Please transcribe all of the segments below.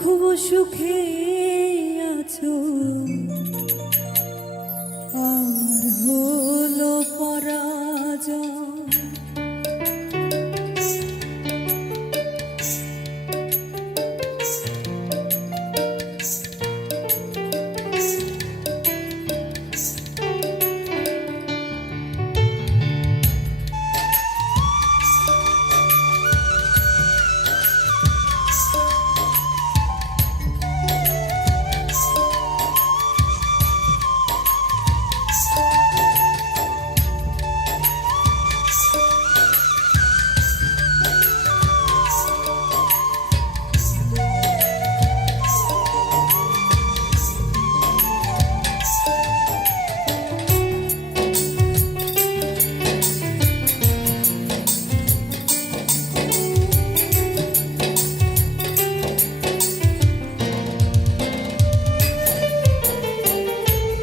খুব সুখে আছো, আমার হলো পরাজয়।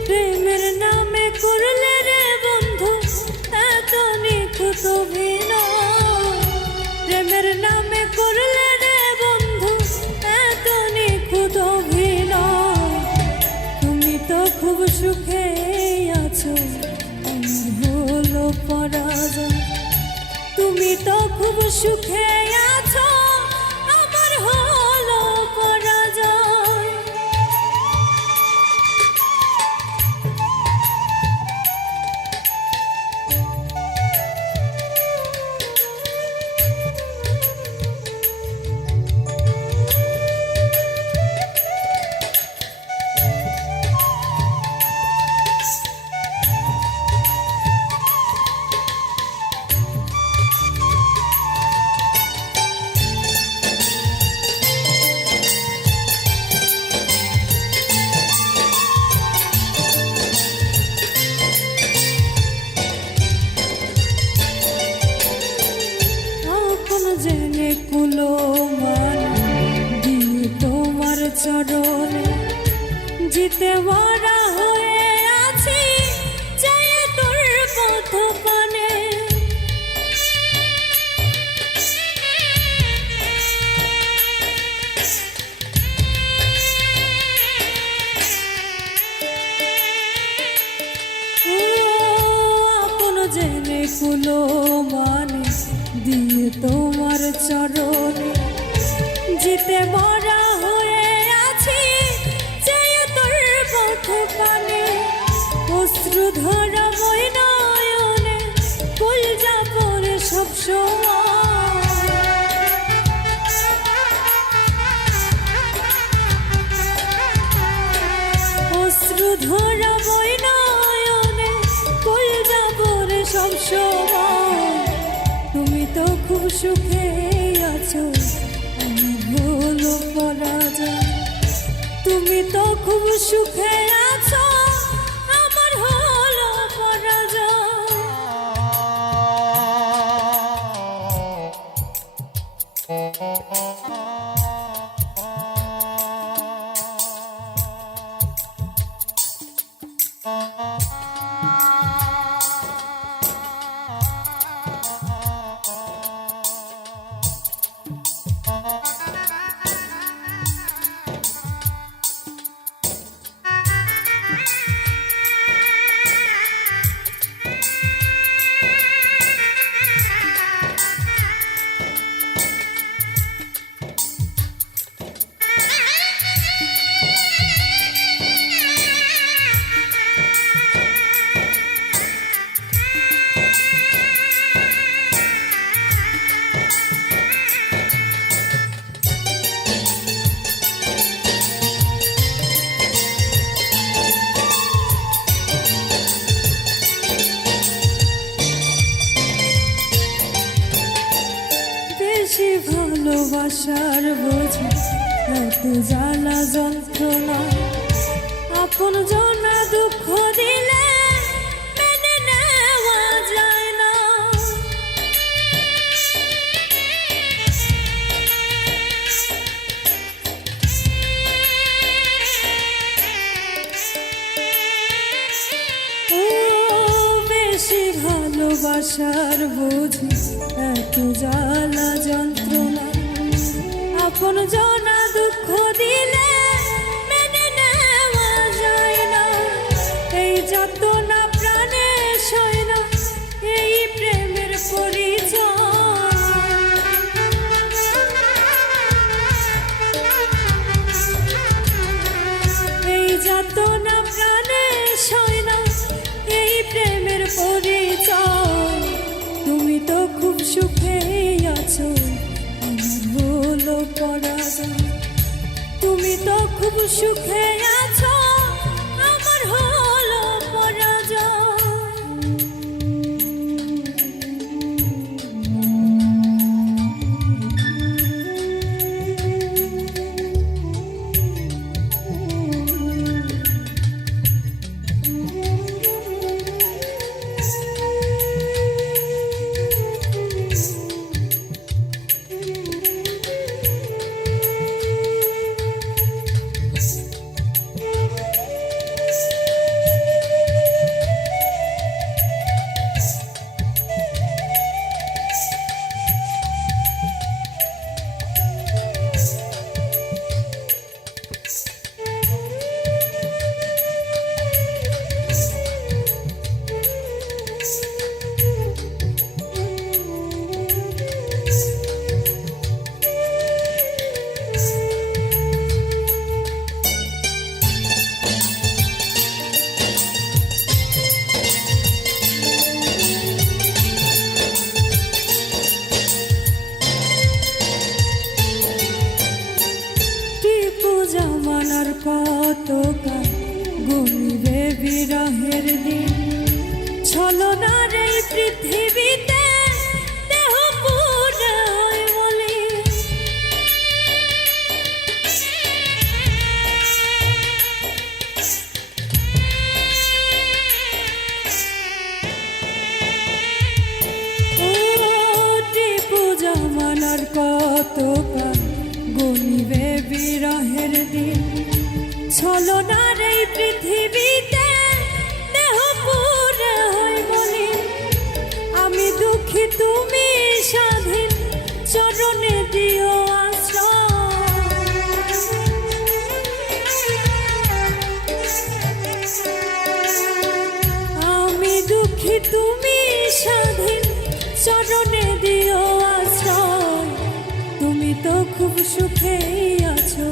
প্রেমের নামে করলে রে বন্ধু এত নিখুঁত অভিনয়। তুমি তো খুব সুখে আছো, আমার হলো পরাজয়। তুমি তো খুব সুখে আছো, আমার হলো পরাজয়। জেনে কুলো মান দিয়ে তোমার চরণে জিতে মরা হয়ে আছি, চাই তোর পথ পানে। আপন জেনে কুলো মানে দিয়ে তোমার চরণে জিতে মরা হয়ে আছি, চাই তোর পথ পানে। অশ্রু ধরা বই নয়নে কলজা পড়ে সব সময়। অশ্রু ধরা বই নয়নে কলজা পড়ে সব সময়। তুমি তো খুব সুখে আছো, আমার হলো পরাজয়। তুমি তো খুব সুখে আছো, আমার হলো পরাজয়। বেশি ভালোবাসার বোঝা এত জ্বালা যন্ত্রণা, আপন জনা দুঃখ দিলে মেনে নেওয়া যায় না। ও বেশি ভালোবাসার বোঝা এত জ্বালা যন্ত্রণা, আপন জনা দুঃখ দিলে মেনে নেওয়া যায় না, এই যাতনা প্রাণে সয় না, এই প্রেমের পরিচয়। এই যাতনা প্রাণে সয় না, এই প্রেমের পরিচয়। তুমি তো খুব সুখে আছো, আমার হলো পরাজয়। তুমি তো খুব সুখে আছো, আমার হলো পরাজয়। জামানার কত কাল গুনবে বিরহের দিন, ছলনার এই পৃথিবীতে দেহ পুরায় মলিন। ও টিপু জামানার কত কাল গুনবে বিরহের দিন, ছলনার এই পৃথিবীতে দেহ পুরে হয় মলিন। আমি দুঃখী তুমি স্বাধীন, চরণে দিও আশ্রয়। আমি দুঃখী তুমি স্বাধীন, চরণে দিও আশ্রয়। তুমি তো খুব সুখে আছো,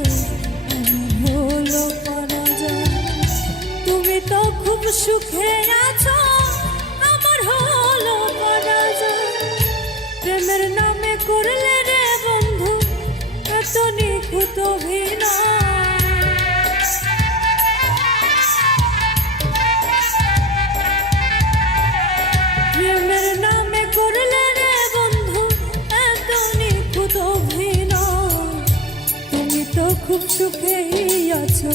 আমার হলো পরাজয়। তুমি তো খুব সুখে আছো, আমার হলো পরাজয়। প্রেমের নামে করলে রে বন্ধু এত নিখুঁত অভিনয়। প্রেমের নামে করলে রে বন্ধু এত নিখুঁত অভিনয়। তুমি তো খুব সুখেই আছো,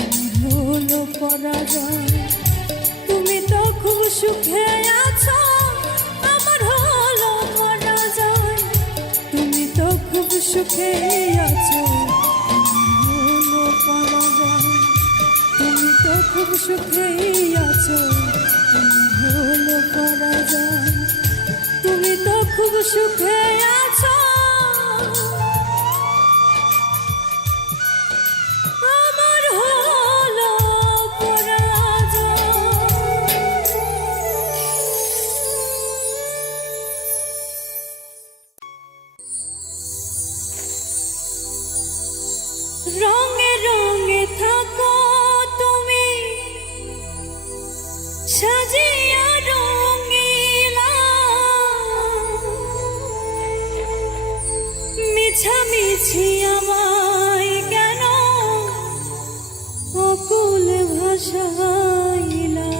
আমার হলো পরাজয়। তুমি তো খুব সুখে আছো, আমার হলো পরাজয়। তুমি তো খুব সুখেই আছো, আমার হলো পরাজয়। তুমি তো খুব সুখেই আছো, আমার হলো পরাজয়। তুমি তো খুব সুখে আছো, আমার হলো পরাজয়। রঙে রঙে থাকো তুমি, সাজিয়া রঙিলা, মিছামিছি আমায় কেন অকুল ভাষাইলা।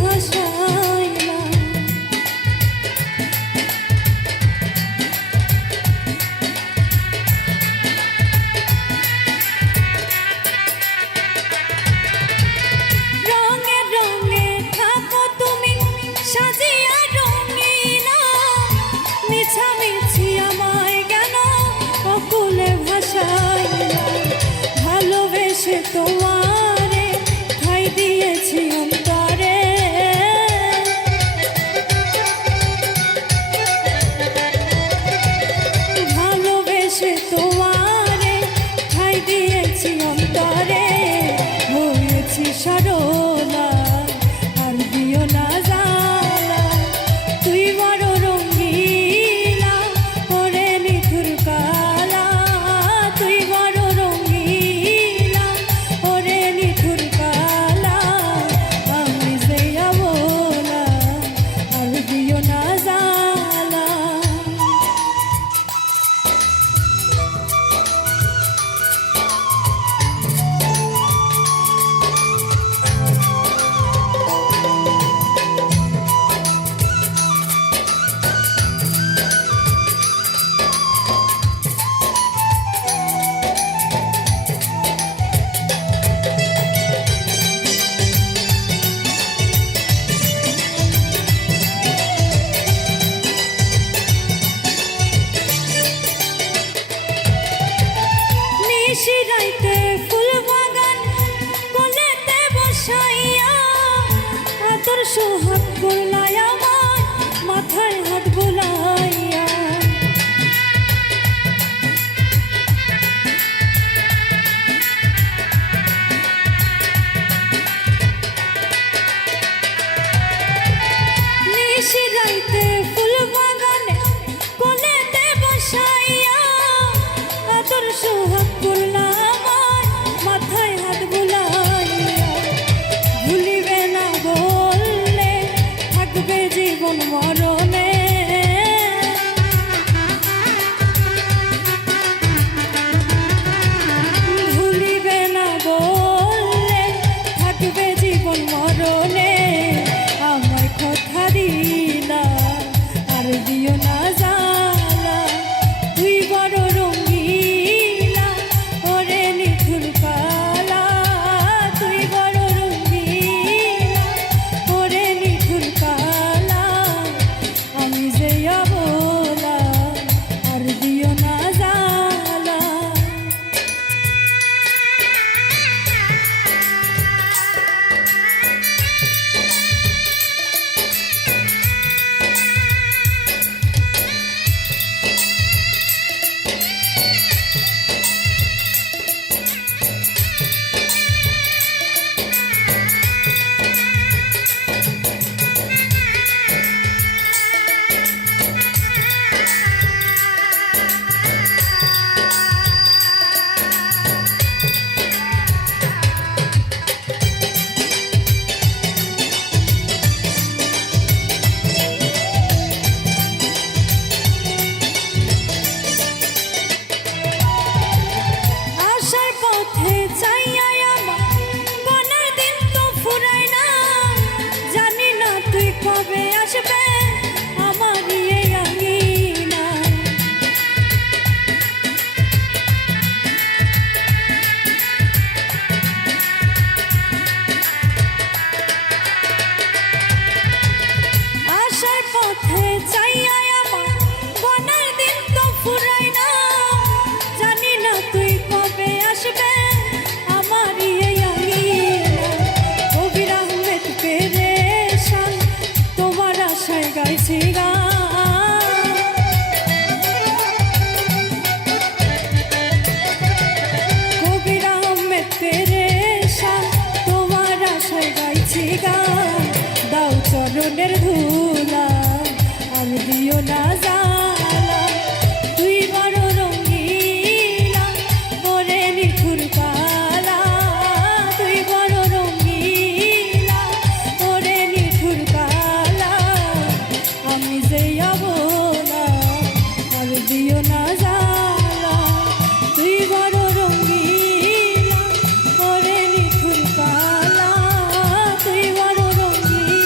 ভাসাইলাম। রঙে রঙে থাকো তুমি সাজিয়া রঙিলা, মিছামিছি আমায় কেন অকুলে ভাসাইলা। ভালোবেসে তোমারে ঠাই দিয়েছি অন্তরে, ভালোবেসে তোমারে ঠাই দিয়েছি অন্তরে। হয়েছি সরলা আর দিও না জ্বালা, তুই বড় রঙিলা ওরে নিঠুর কালা, তুই বড় রঙিলা ওরে নিঠুর কালা। আমি যে অবলা আর দিও না জ্বালা। নিশিরাইতে ফুল বাগান কোলেতে বসাইয়া, আদর সোহাগ করলাই আমার মাথায় হাত বুলাইয়া। নিশিরাইতে ফুল বাগানে কোলেতে বসাইয়া, আদর সোহাগ করলা আমার মাথায় হাত বুলাইয়া। ভুলিবে না বললে থাকবে জীবন মরণে, ভুলিবে না বললে থাকবে জীবন মরণে। আমায় কথা দিলা আর দিও না জ্বালা, তুই বড় রঙিলা ওরে নিঠুর কালা, তুই বড় রঙিলা ওরে নিঠুর কালা। আমি যে অবলা আর দিও না জ্বালা। চরণের ধুলা আর দিও না জ্বালা, তুই বড় রঙিলা ওরে নিঠুর কালা, তুই বড় রঙিলা ওরে নিঠুর কালা। আমি যে অবলা আর দিও না জ্বালা, তুই বড় রঙিলা ওরে নিঠুর কালা, তুই বড় রঙিলা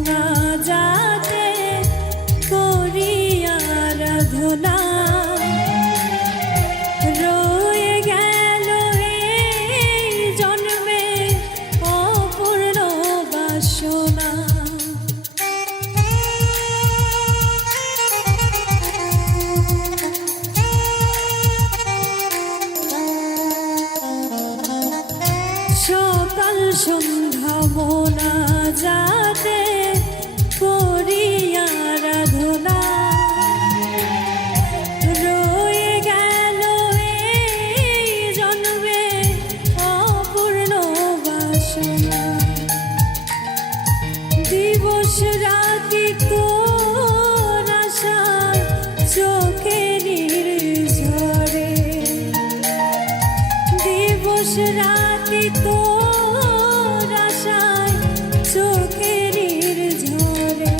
কামনা যাতে করি আরাধনা রয়ে গেল এই জন্মে অপূর্ণ বাসনা। সকাল সন্ধ্যা মোনা যাতে করি আরাধনা রয়ে গেল এই জন্মে অপূর্ণ বাসনা। দিবস রাতি তোর আশায় চোখে নির্ঝরে দিবস রাতি তোর আশায় চোখে নির্ঝরে।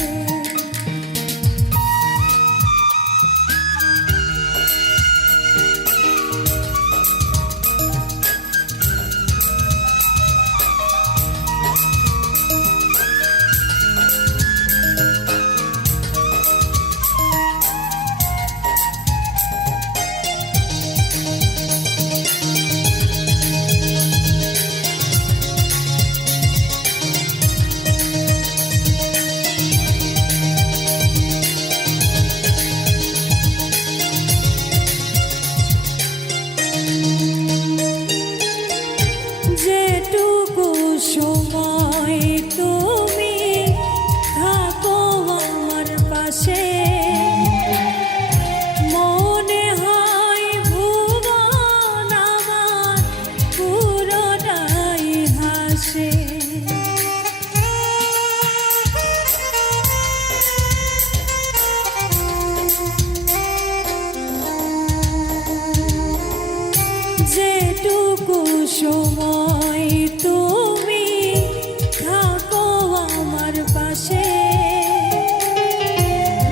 যেটুকু সময় তুমি থাকো আমার পাশে মনে হয় ভুবন আমার পুরোটাই হাসে। যেটুকু সময় তুমি থাকো আমার পাশে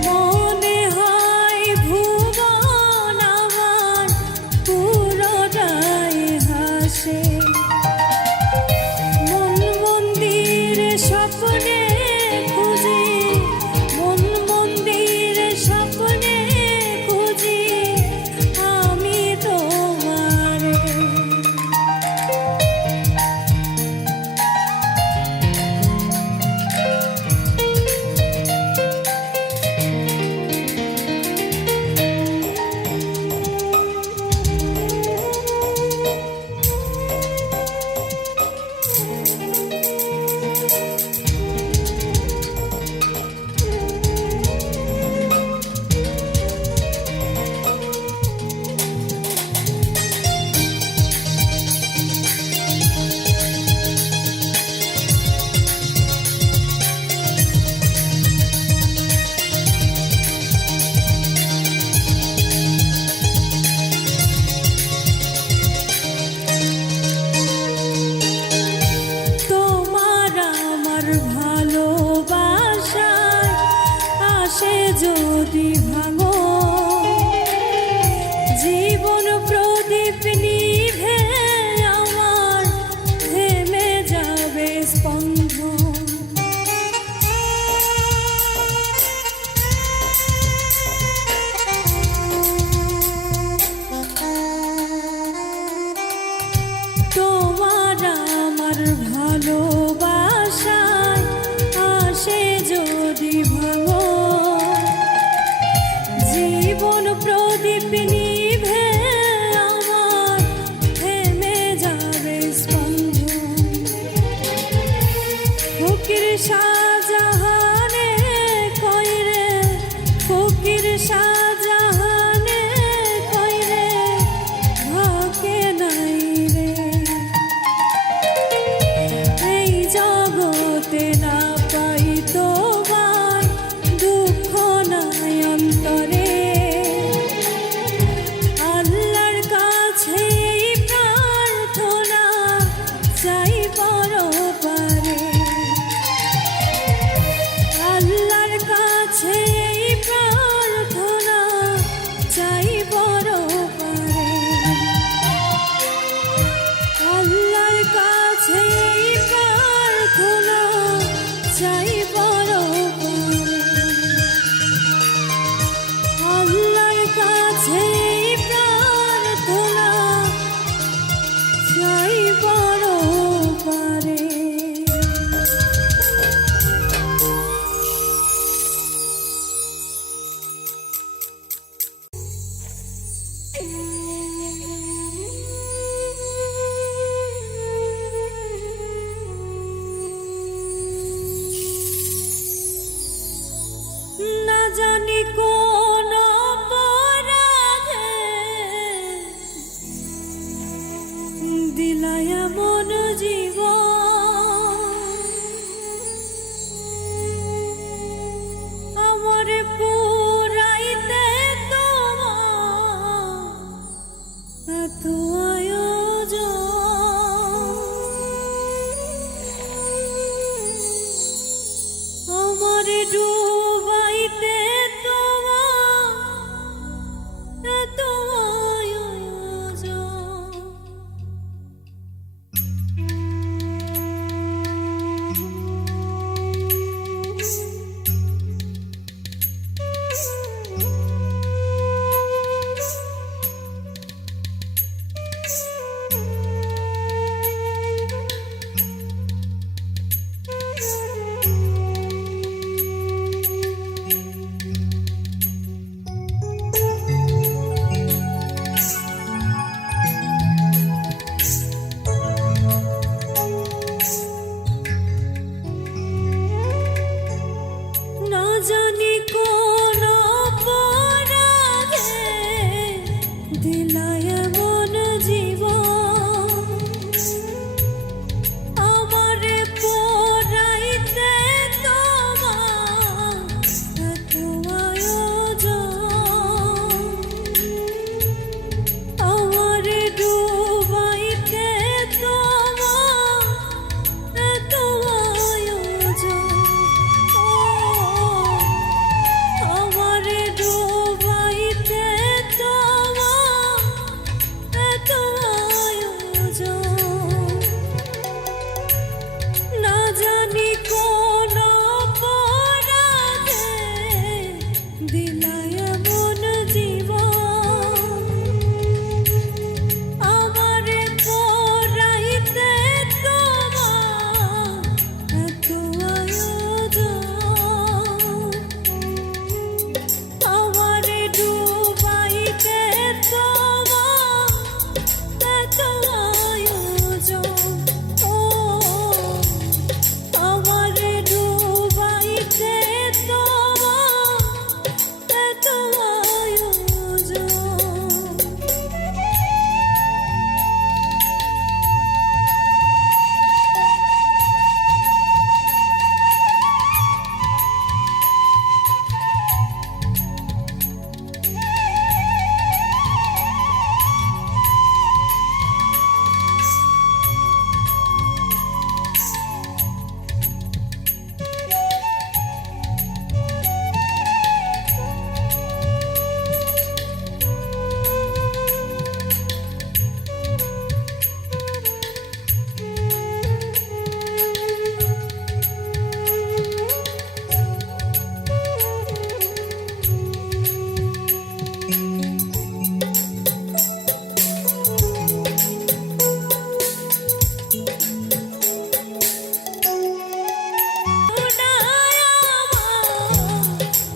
মনে হয় ভুবন আমার পুরোটাই হাসে। মন মন্দির স্বপ্নে খুঁজি মন মন্দির স্বপ্নে খুঁজি আমি তোমার। ভালোবাসায় আসে যদি ভাঙো জীবন প্রদীপ নিভে আমার থেমে যাবে স্পন্দন। তোমার আমার ভালোবাসায় আসে যদি ভাঙো জীবন প্রদীপ নিভে আমার থেমে যাবে স্পন্দন। ফকির শাহজাহানে কইরে ফকির শাহজাহানে কইরে ভাকে নাই রে যাই বড় পারে। না জানি কোন অপরাধে দিলাই এমন জীবন, আমার পুরাইতে তোমার এত আয়োজন, আমার ডুবাইতে তোমার এত আয়োজন। না জানি কোন অপরাধে দিলাই এমন জীবন, আমারে পোড়াইতে তোমার এত আয়োজন, আমারে ডুবাইতে তোমার এত আয়োজন, আমারে ডুবাইতে তোমার এত আয়োজন। না জানি কোন অপরাধে দিলাই এমন জীবন, আমারে পোড়াইতে তোমার এত আয়োজন, আমারে ডুবাইতে তোমার এত আয়োজন, আমারে ডুবাইতে তোমার এত আয়োজন।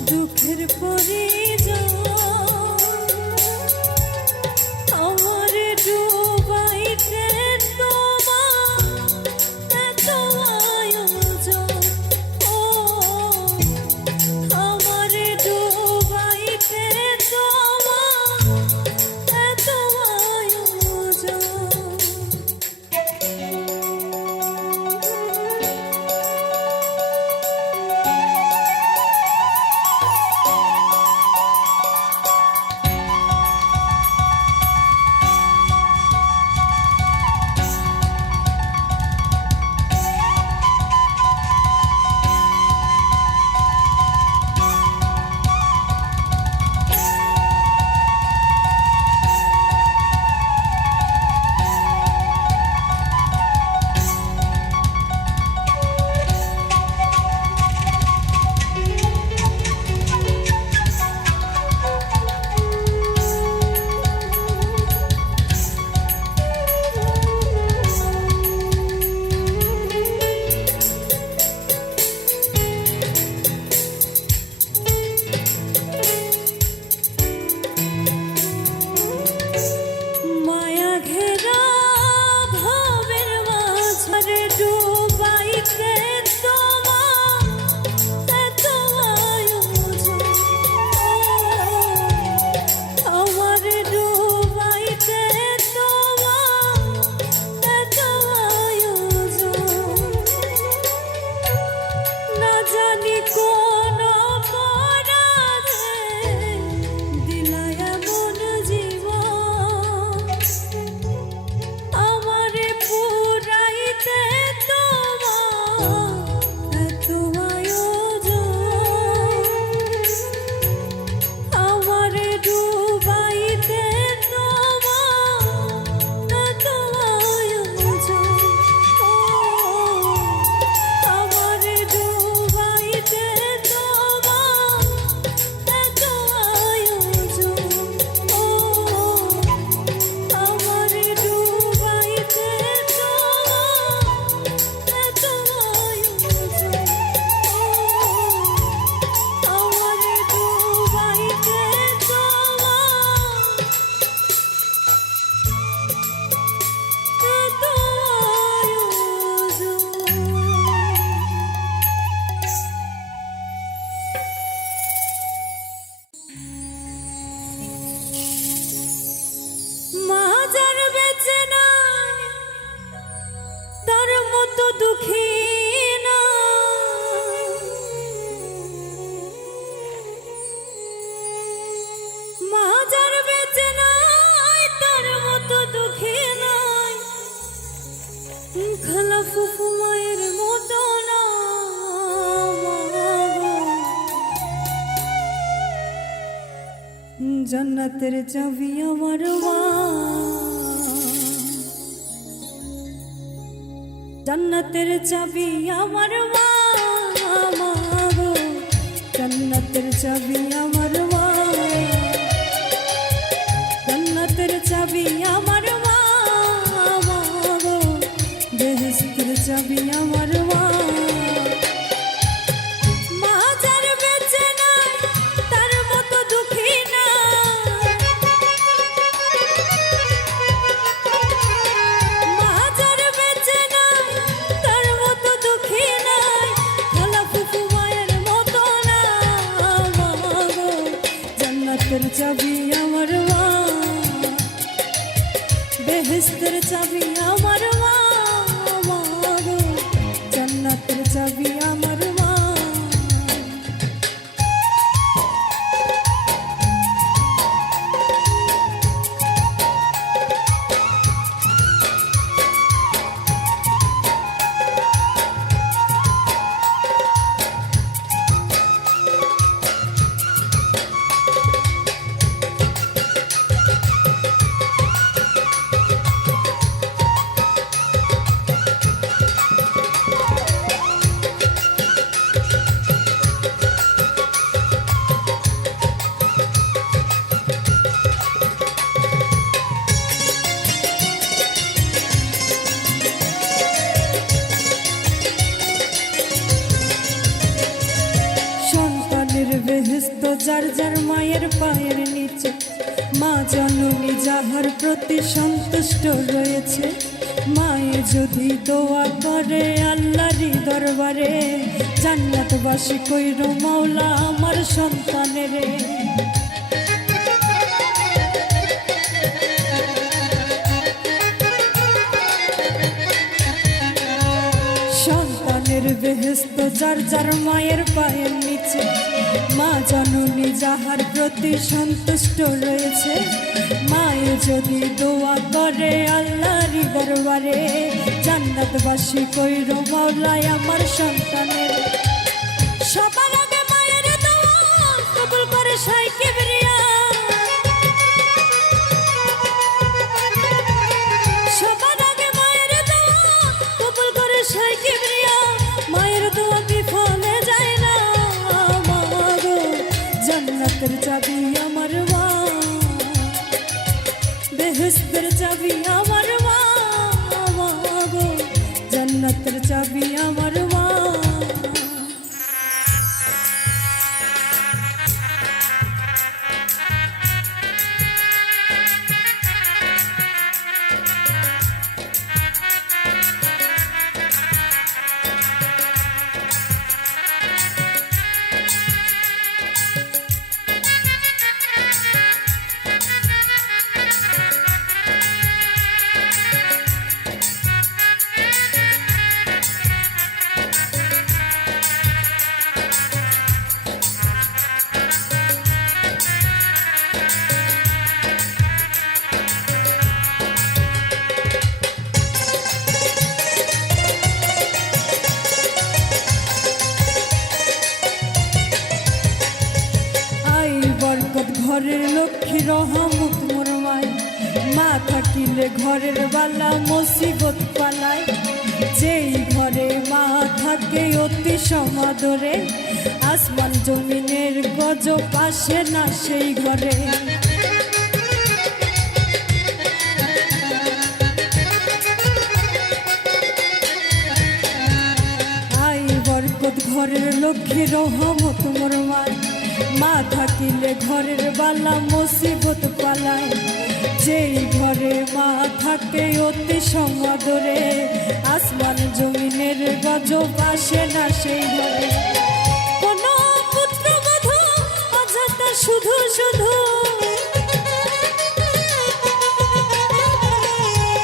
দুঃখের পরিজন, আমারে ডুবাইতে তোমার এত আয়োজন, আমারে ডুবাইতে তোমার এত আয়োজন। দুঃখী না, মা যার বেঁচে নাই তার মতো দুঃখী নাই, খালা ফুফু মায়ের মতো না। জান্নাতের চাবি আমার মা, জান্নাতের চাবি আমার মা, গো জান্নাতের চাবি আমার মা, জান্নাতের চাবি আমার মা, গো বেহেশতের চাবি আমার মা। মা যার বেঁচে নাই তার মতো দুঃখী না, মা যার বেঁচে নাই তার মতো দুঃখী নাই, খালা ফুফু মায়ের মতো না। মা গো জান্নাতের চাবি আমার মা, বেহেশতের চাবি আমার মা, গো জান্নাতের চাবি আমার মা। বেহেশত যার যার মায়ের পায়ের নিচে, মা জননী যাহার প্রতি সন্তুষ্ট রয়েছে, মায়ে যদি দোয়া করে আল্লাহরই দরবারে, জান্নাতবাসী কইরো মাওলা আমার সন্তানেরে। সন্তানের বেহেশত যার যার মায়ের পায়ের নিচে, মা জননী যাহার প্রতি সন্তুষ্ট রয়েছে, মায়ে যদি দোয়া করে আল্লাহরই দরবারে, জান্নাতবাসী কইরো মাওলা আমার সন্তানের। সবার আগে মায়ের দোয়া কবুল করে শাই কিবরিয়া, সবার আগে মায়ের দোয়া কবুল করে শাই কিবরিয়া, মায়ের দোয়া বিফলে যায় না। মা গো জান্নাতের চাবি আমার মা, বেহেশতের চাবি আমার মা, গো জান্নাতের চাবি আমার মা। ঘরের লক্ষ্মী রহমত মোর মাই, মা থাকিলে ঘরের বালা মুসিবত পালায়, যেই ঘরে মা থাকে অতি সমাদরে, আসমান জমিনের গজব আসে না সেই ঘরে। আই বরকত ঘরের লক্ষ্মী রহমত মোর মাই, মা থাকিলে ঘরের বালা মুসিবত পালায়, যেই ঘরে মা থাকে অতি সমাদরে, আসমান জমিনের গজব আসে না সেই ঘরে। কোন পুত্রবধূ অযথা শুধু শুধু,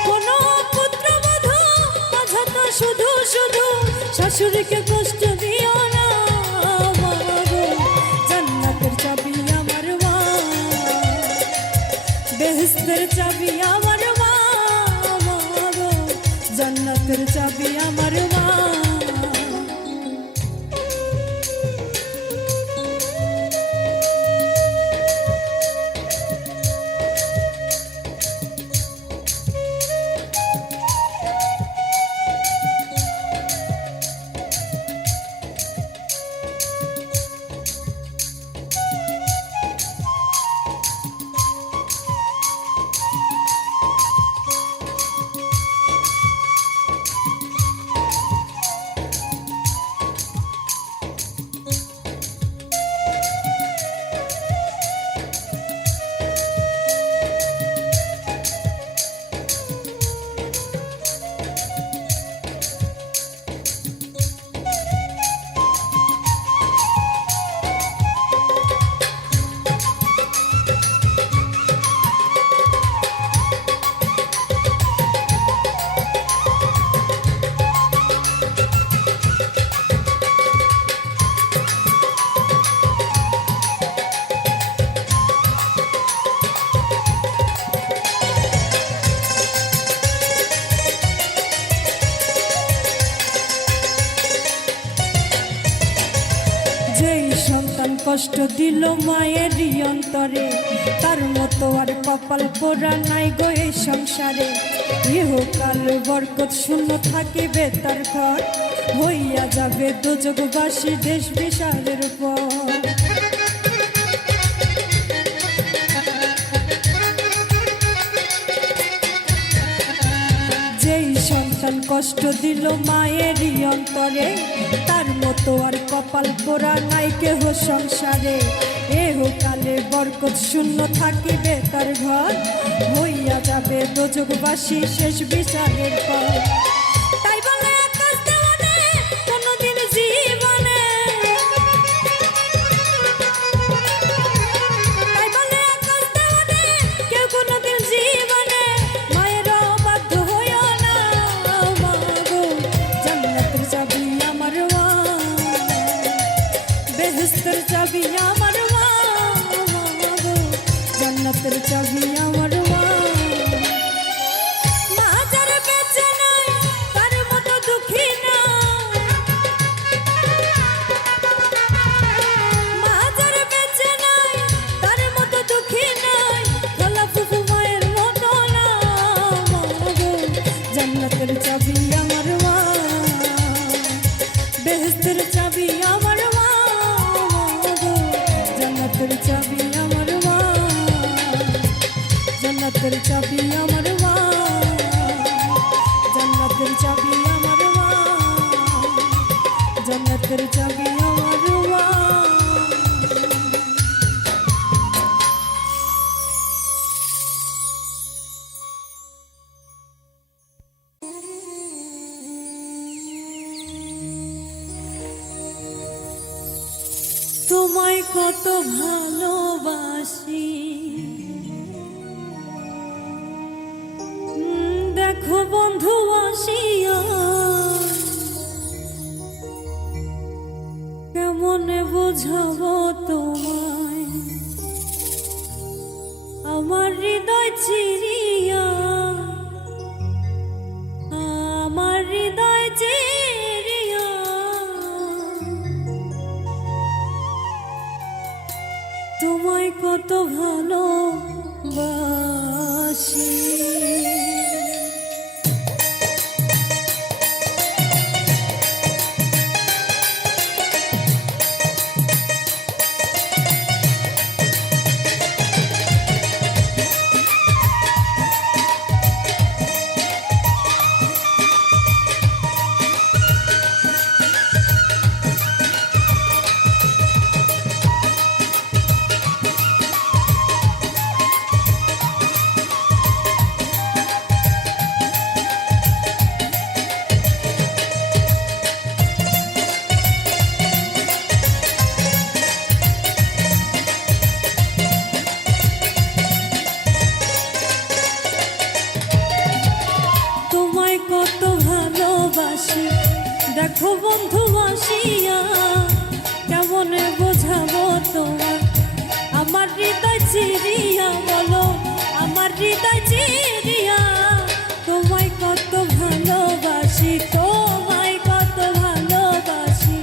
কোন পুত্রবধূ অযথা শুধু শুধু শাশুড়িকে কষ্ট দিও না মা গো, জান্নাতের চাবি আমার মা, বেহেশতের চাবি আমার মা গো, জান্নাতের চাবি আমার মা। কষ্ট দিল মায়েরই অন্তরে, তার মতো আর কপাল পোড়া নাই গো এই সংসারে। ইহকাল বরকত শূন্য থাকিবে তার ঘর, হইয়া যাবে দোজগবাসী দেশ বিচারের পর। যেই সন্তান কষ্ট দিল মায়েরই অন্তরে, তার মতো আর কপাল পোড়া নাই কেহ সংসারে। এহকালে বরকত শূন্য থাকিবে তার ঘর, হইয়া যাবে দোজগবাসী শেষ বিচারের পর। তাই বলে আকাশ দেওয়ানে কোনদিন জীবনে, তাই বলে আকাশ দেওয়ানে কেউ কোনদিন জীবনে মায়ের বাধ্য হইও না মা গো, জান্নাতের চাবি আমার মা, বেহেশতের চাবি আমার মা গো, জান্নাতের চাবি আমার মা। মা যার বেঁচে নাই তার মতো দুঃখী না, মা যার বেঁচে নাই তার মতো দুঃখী নাই, খালা ফুফু মায়ের মতো না মা গো, জান্নাতের চাবি আমার মা, বেহেশতের চাবি আমার মা গো, জান্নাতের চাবি আমার মা, জান্নাতের চাবি আমার মা, জান্নাতের চাবি আমার মা, জান্নাতের চাবি আমার মা। তোমায় কত ভালোবাসি দেখো বন্ধু আসিয়া, কেমনে বোঝাবো তোমায় আমার হৃদয় চিরিয়া, আমার হৃদয় চিরিয়া। তোমায় কত ভালোবাসি। বাসি। দেখো বন্ধু আসিয়া কেমনে বোঝাবো তোমার, আমার হৃদয় চিরিয়া বলো, আমার হৃদয় চিরিয়া তোমায় কত ভালোবাসি, তোমায় কত ভালোবাসি।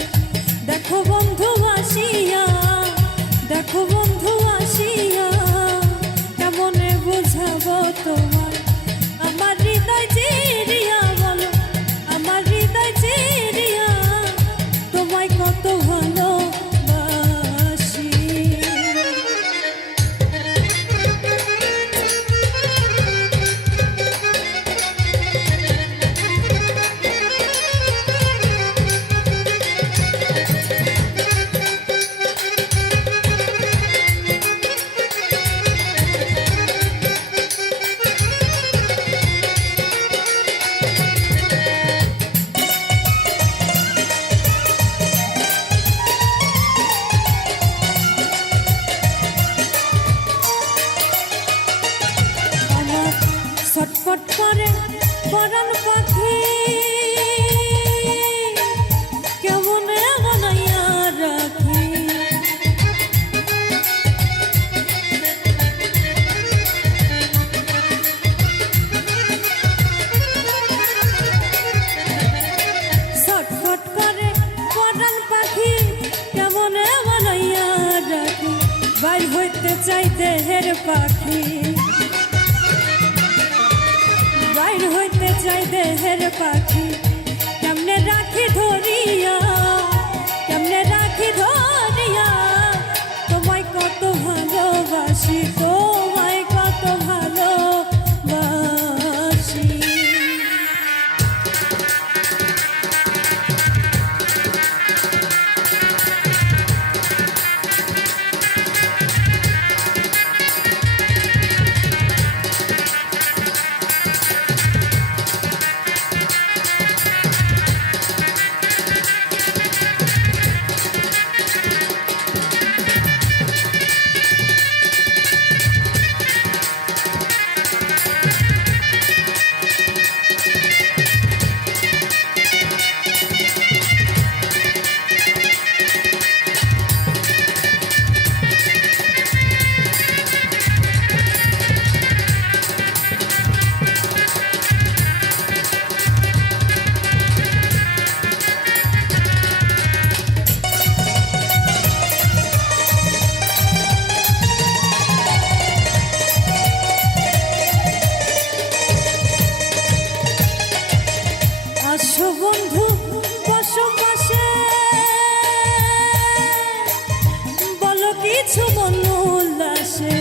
দেখো বন্ধু আসিয়া, দেখো বন্ধু আসিয়া কেমনে বোঝাবো তোমার, আমার হৃদয় চিরিয়া বলো, আমার হৃদয় চিরিয়া তোমায় কত ভালোবাসি। ছটফট করে পরাণ পাখি কেমনে বানাইয়া রাখি, ছটফট করে পরাণ পাখি কেমনে বানাইয়া রাখি, বাইর হইতে চাই দেহের পাখি, বাইর হইতে চাই দেহের পাখি, কেমনে রাখি ধরিয়া, কেমনে রাখি ধরিয়া তোমায় কত ভালোবাসি, তোমায় কত ভালোবাসি। আসো বন্ধু বসো পাশে, বলো কিছু মন উল্লাসে,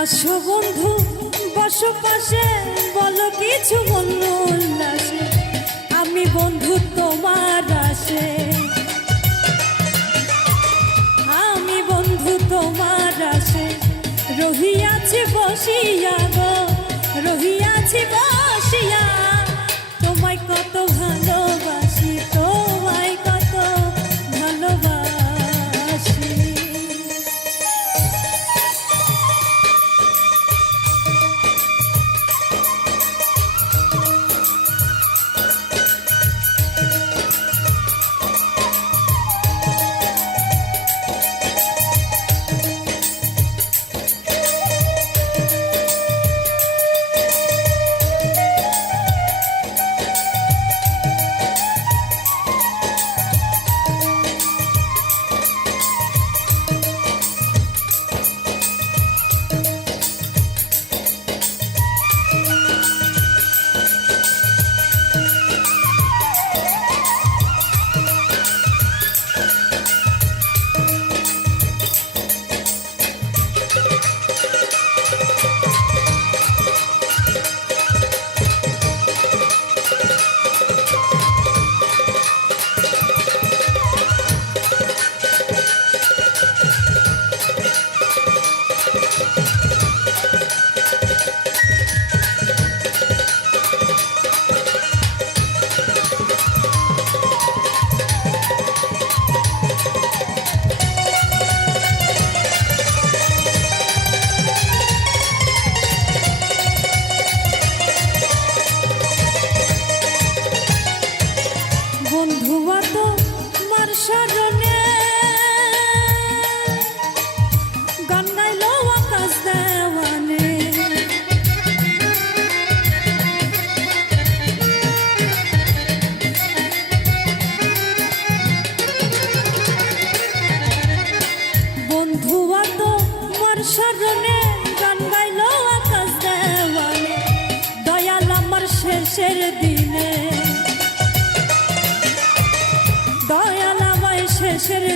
আসো বন্ধু বসো পাশে, বলো কিছু মন উল্লাসে, আমি বন্ধু তোমার আসে, আমি বন্ধু তোমার আসে রহিয়াছি বসিয়া গো, রহিয়াছি বসিয়া তোমায় কত ভালোবাসি, তোমায় কত ভালোবাসি।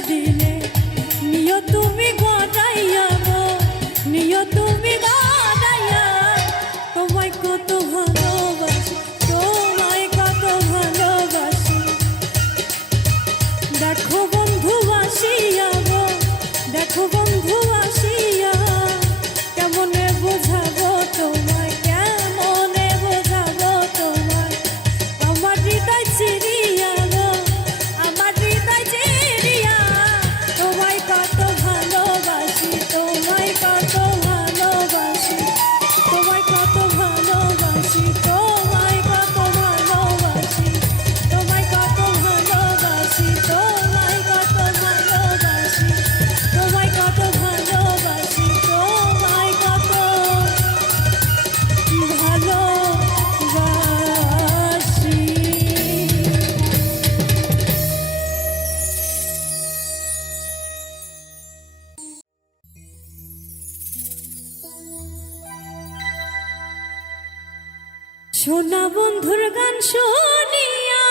দিলে নিয় তুমি গড়াইয়া গো, নিয় তুমি গড়াইয়া। তোমায় কত ভালোবাসি, তোমায় কত ভালোবাসি। দেখো বন্ধু আসিয়া গো, দেখো বন্ধু আসিয়া, কেমনে বোঝাবো তোমায়, কেমনে বোঝাবো তোমায়। আমার হৃদয় চিরিয়া গো, আমার হৃদয় চিরিয়া, তোমায় কত ভালোবাসি, তোমায় কত ভালোবাসি, তোমায় কত ভালোবাসি, তোমায় কত ভালোবাসি, তোমায় কত ভালোবাসি, তোমায় কত ভালোবাসি, তোমায় কত ভালোবাসি, তোমায় কত ভালোবাসি। সোনা বন্ধুর গান শুনিয়া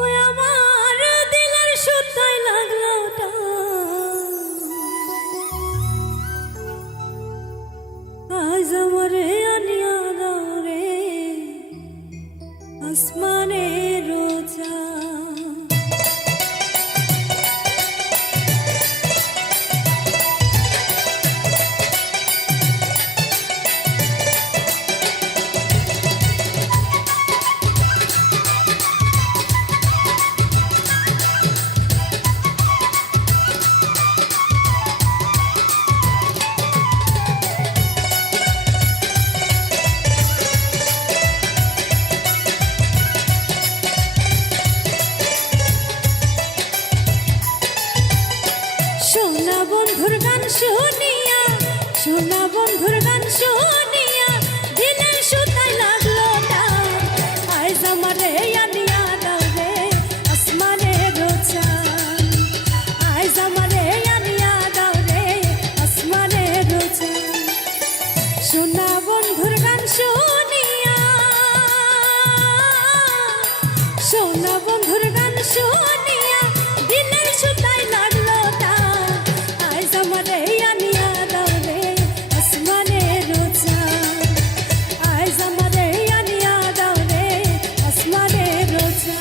ওই আমার দিলের সুতায় লাগলো আজ আমারে আনিয়া দাও রে আসমানের রোজা। সোনা বন্ধুর গান শুনিয়া, সোনা বন্ধুর গান শুনিয়া, দিলের সুতায় লাগলো টান। আজ আমারে আনিয়া দাও রে আসমানের রোজা, আজ আমারে আনিয়া দাও রে আসমানের রোজা। সোনা বন্ধুর গান শুনিয়া, সোনা বন্ধুর গান শুনিয়া, দিলের সুতায় লাগলো টান। আজ আমারে আনিয়া দাও রে আসমানের রোজা, আজ আমারে আনিয়া দাও রে আসমানের রোজা।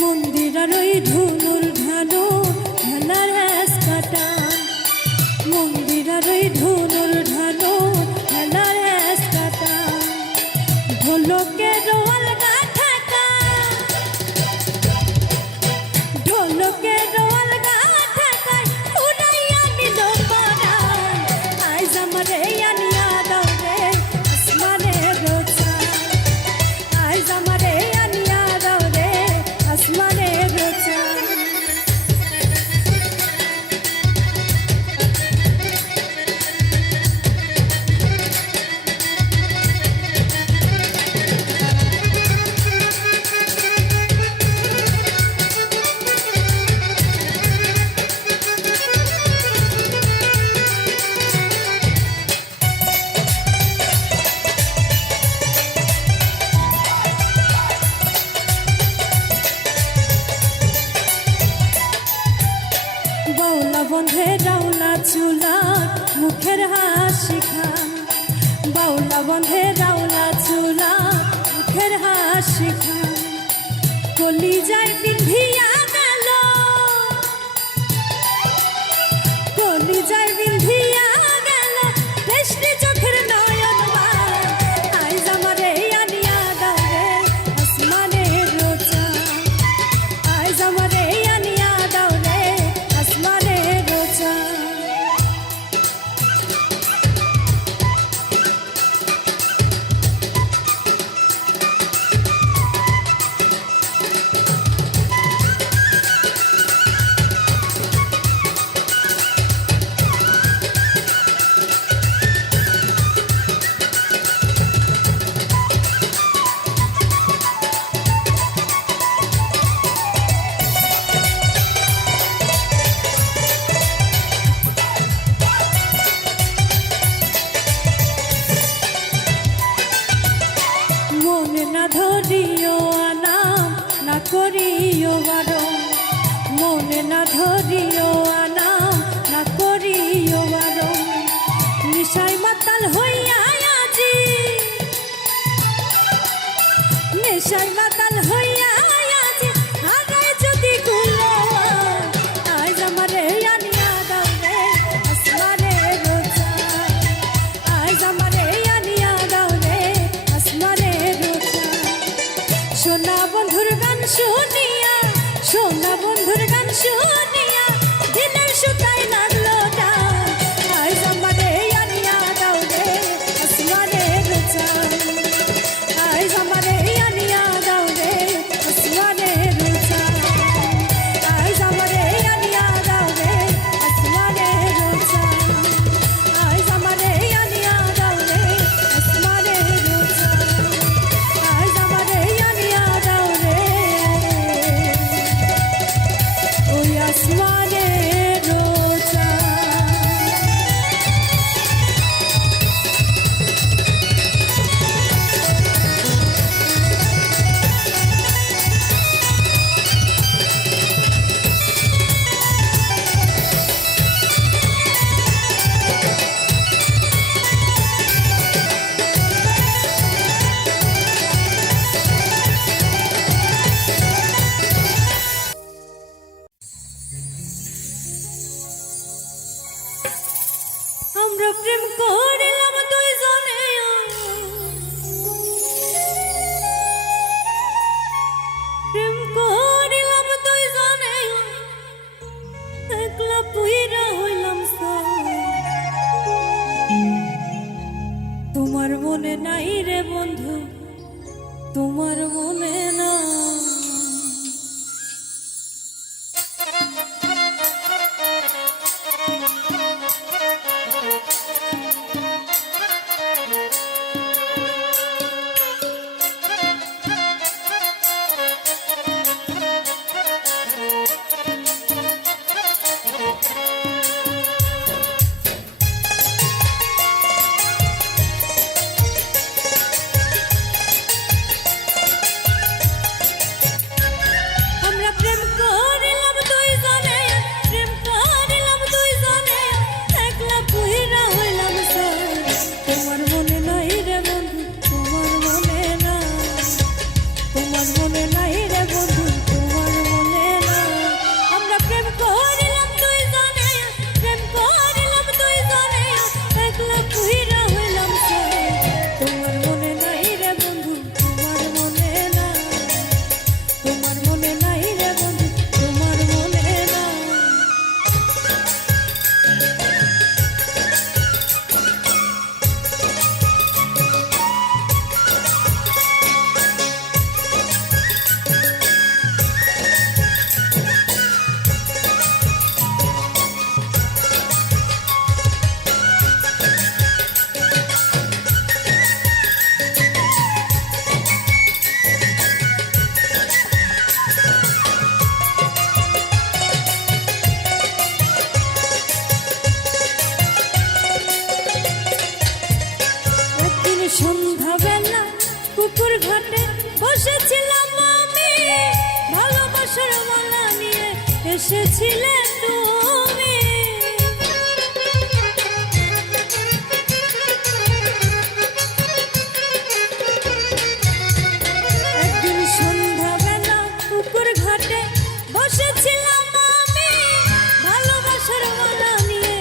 মন্দিরার ওই ধুনুর ঢালো ঢালার হ্যাস কাটা, মন্দিরার ওই ধুনুর ঢালো ঢালার হ্যাস কাটা। ঢোলকের রোয়াল গাথাটা, ঢোলকের রোয়াল গাথাটায় উড়াইয়া নিল পরাণ। আজ আমারে আনিয়া দাও রে আসমানের রোজা, আজ আমারে আনিয়া দাও রে আসমানের রোজা। বাউলা বন্ধে রাউলা চুলা মুখের হাসি খান, বাউলা বন্ধে রাউলা চুলা মুখের হাসি খান। কলিজায় বিন্ধিয়া গেল কলিজায় বিন্ধিয়া গেল বৃষ্টি চোখের নয়ন আইজ আমারে আনিয়া দাও রে আসমানের রোজা আইজ আমারে আনিয়া দাও রে আসমানের রোজা না ধরিও আনাম না করিও বারণ মনে না ধরিও আনাম না করিও বারণ নিশায় মাতাল হইয়া আজি নেশায় মাতাল হইয়া আজি হারায় যদি গুলো আজ আমারে আনিয়া দাও রে আসমানের রোজা আজ আমারে আনিয়া দাও রে আসমানের রোজা সোনা বন্ধুর গান শুনিয়া সোনা বন্ধুর গান শুনিয়া দিনের সুতায় লাগলো টান আজ আমারে আনিয়া দাও রে আসমানের রোজা আজ আমারে আনিয়া দাও রে আসমানের রোজা আজ আমারে আনিয়া দাও রে আসমানের রোজা আজ আমারে আনিয়া দাও রে আসমানের রোজা আজ আমারে আনিয়া দাও রে ওই আসমানের রোজা আমরা প্রেম করিলাম দুইজনে প্রেম করিলাম দুইজনে একলা পুইরা হইলাম তোমার মনে নাই রে বন্ধু তোমার মনে না সন্ধ্যাবেলা পুকুর ঘাটে বসেছিলাম আমি ভালোবাসার মালা নিয়ে এসেছিলে তুমি একদিন সন্ধ্যাবেলা পুকুর ঘাটে বসেছিলাম আমি ভালোবাসার মালা নিয়ে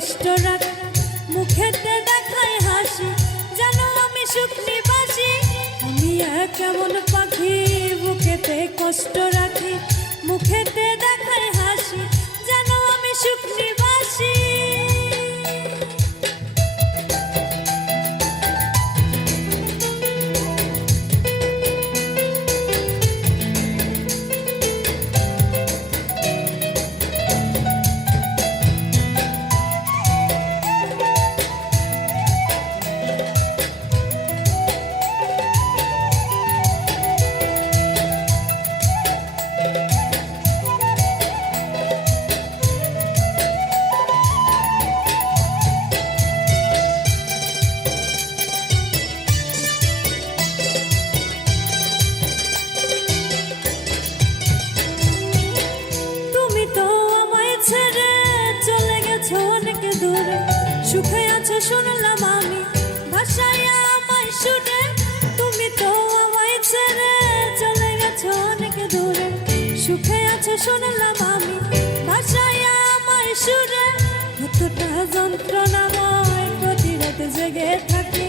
কষ্ট রাখি, মুখেতে দেখায় হাসি, জানো আমি সুখ নিবাসী। আমি এক এমন পাখি, বুকেতে কষ্ট রাখি, মুখেতে দেখায় হাসি, জানো আমি সুখ নিবাসী। সুখে আছো শুনলাম আমি, ভাষায় আমায় শুনে। তুমি তো আমায় ছেড়ে চলে গেছো অনেক দূরে। সুখে আছো শুনলাম আমি, ভাষায় আমায় শুনে। কতটা যন্ত্রণাময় প্রতি রাতে জেগে থাকি,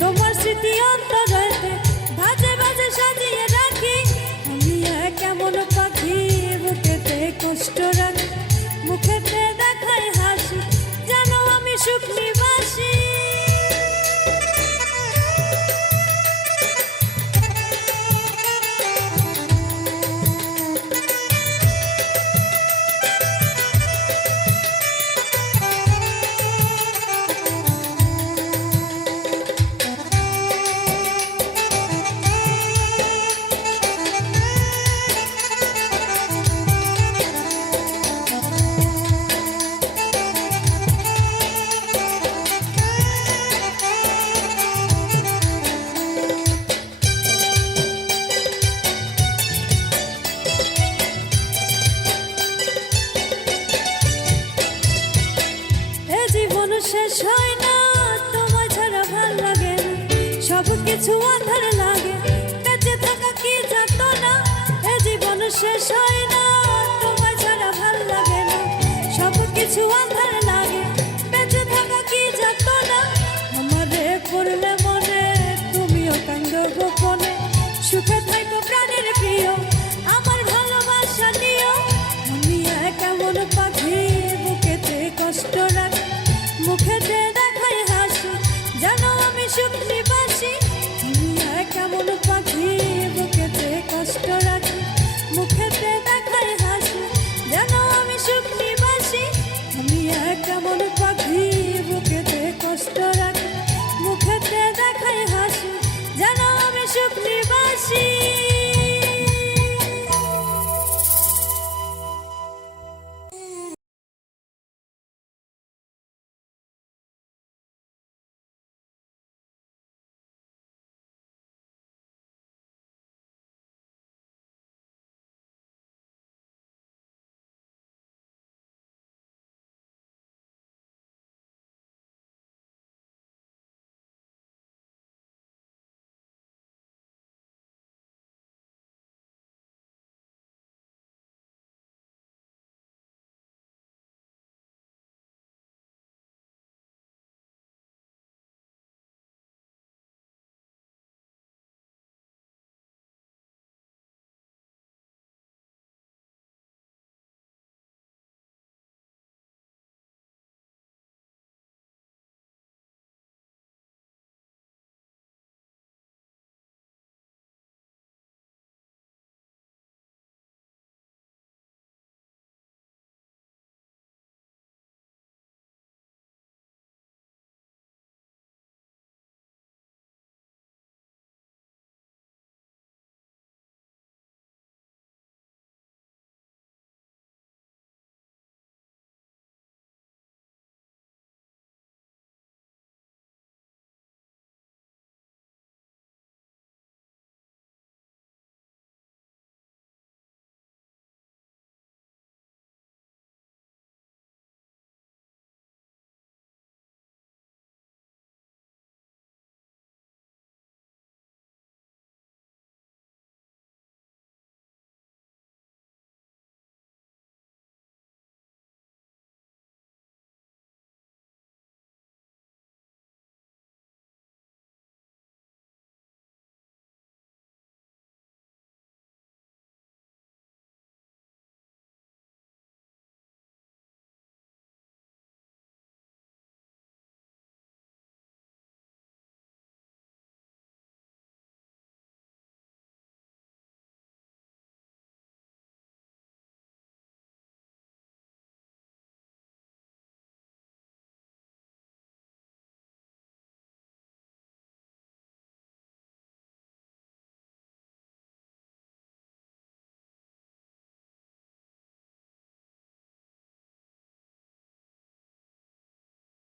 তোমার স্মৃতি অন্তরেতে ভাজে ভাজে সাজিয়ে রাখি। আমি এক এমন পাখি, বুকেতে কষ্ট রাখি, মুখেতে দেখায় হাসি, জানো আমি সুখ নিবাসী। শেষ হয় না তোমায় ছাড়া ভাল লাগে না, সব কিছু আধার লাগে, বেঁচে থাকা কি যাতো না। এ জীবন শেষ হয় না তোমায় ছাড়া ভাল লাগে না, সব কিছু আধার লাগে, বেঁচে থাকা কি যাতো না। আমারে পড়লে মনে তুমিও কান্দো গোপনে, সুখে থাকো প্রাণের প্রিয়, আমার ভালোবাসা নিও। আমি এক এমন পাখি, বুকেতে কষ্ট রাখি, মুখেতে দেখায় হাসি, জানো আমি সুখ নিবাসী। তুমি এক এমন পাখি, বুকেতে কষ্ট রাখি, মুখেতে দেখায় হাসি, জানো আমি সুখ নিবাসী। আমি এক এমন পাখি, বুকেতে কষ্ট রাখি, মুখেতে দেখায় হাসি, জানো আমি সুখ নিবাসী।